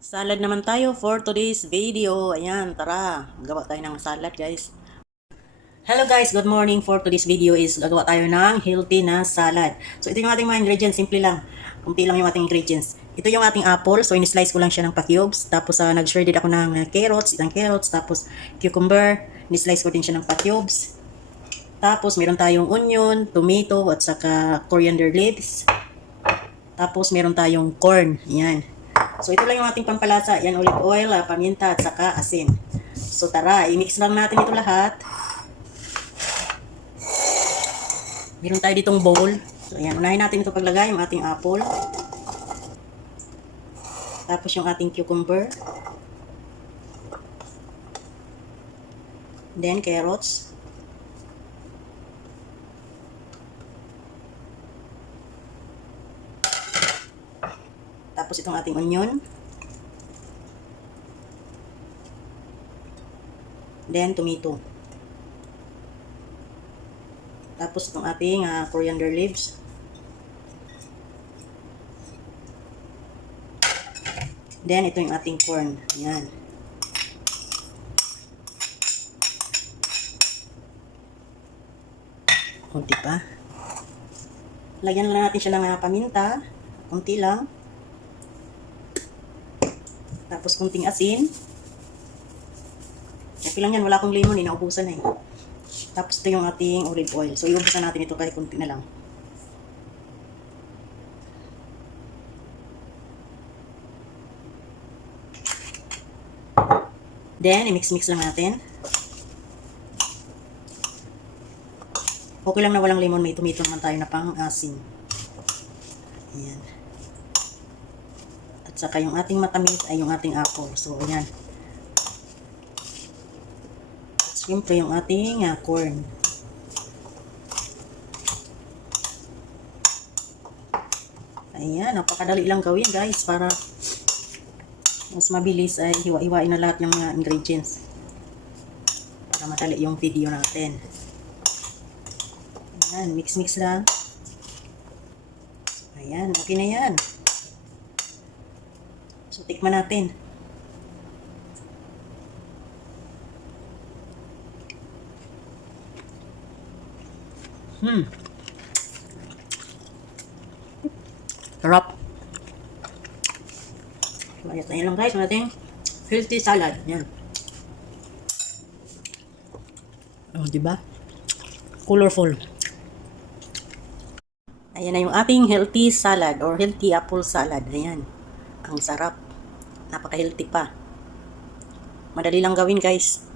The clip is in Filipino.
Salad naman tayo for today's video. Ayan, tara. Gawa tayo ng salad, guys. Hello guys, good morning. For today's video is gagawa tayo ng healthy na salad. So ito yung ating mga ingredients, simple lang. Kunti lang yung ating ingredients. Ito yung ating apple, so in-slice ko lang siya ng pa-cubes. Tapos nag-shredded ako ng carrots, isang carrots, tapos cucumber, in-slice ko din siya ng pa-cubes. Tapos meron tayong onion, tomato, at saka coriander leaves. Tapos meron tayong corn, ayan. So ito lang yung ating pampalasa. Yan, olive oil, paminta, at saka asin. So tara, i-mix lang natin ito lahat. Meron tayo ditong bowl. So ayan, unahin natin ito paglagay, yung ating apple. Tapos yung ating cucumber. Then carrots. Tapos itong ating onion. Then tomato. Tapos itong ating coriander leaves. Then ito yung ating corn. Ayan. Kunti pa. Lagyan lang natin siya ng paminta. Kunti lang. Tapos kunting asin. Okay lang yan, wala akong lemon eh, naubusan na eh. Tapos ito yung ating olive oil. So iubusan natin ito kahit kunti na lang. Then, i-mix-mix lang natin. Okay lang na walang lemon, may tomato naman tayo na pang asin. Ayan. At saka yung ating matamis ay yung ating apple. So, ayan. At siyempre yung ating corn. Ayan, napakadali lang gawin guys para mas mabilis ay hiwa-hiwain na lahat ng mga ingredients. Para madali yung video natin. Ayan, mix-mix lang. Ayan, okay na yan. So, tikman natin. Sarap. Bayat na yan lang guys, natin healthy salad. Yan. Oh, diba? Colorful. Ayan na yung ating healthy salad or healthy apple salad. Ayan. Ang sarap. Napaka-healthy pa. Madali lang gawin guys.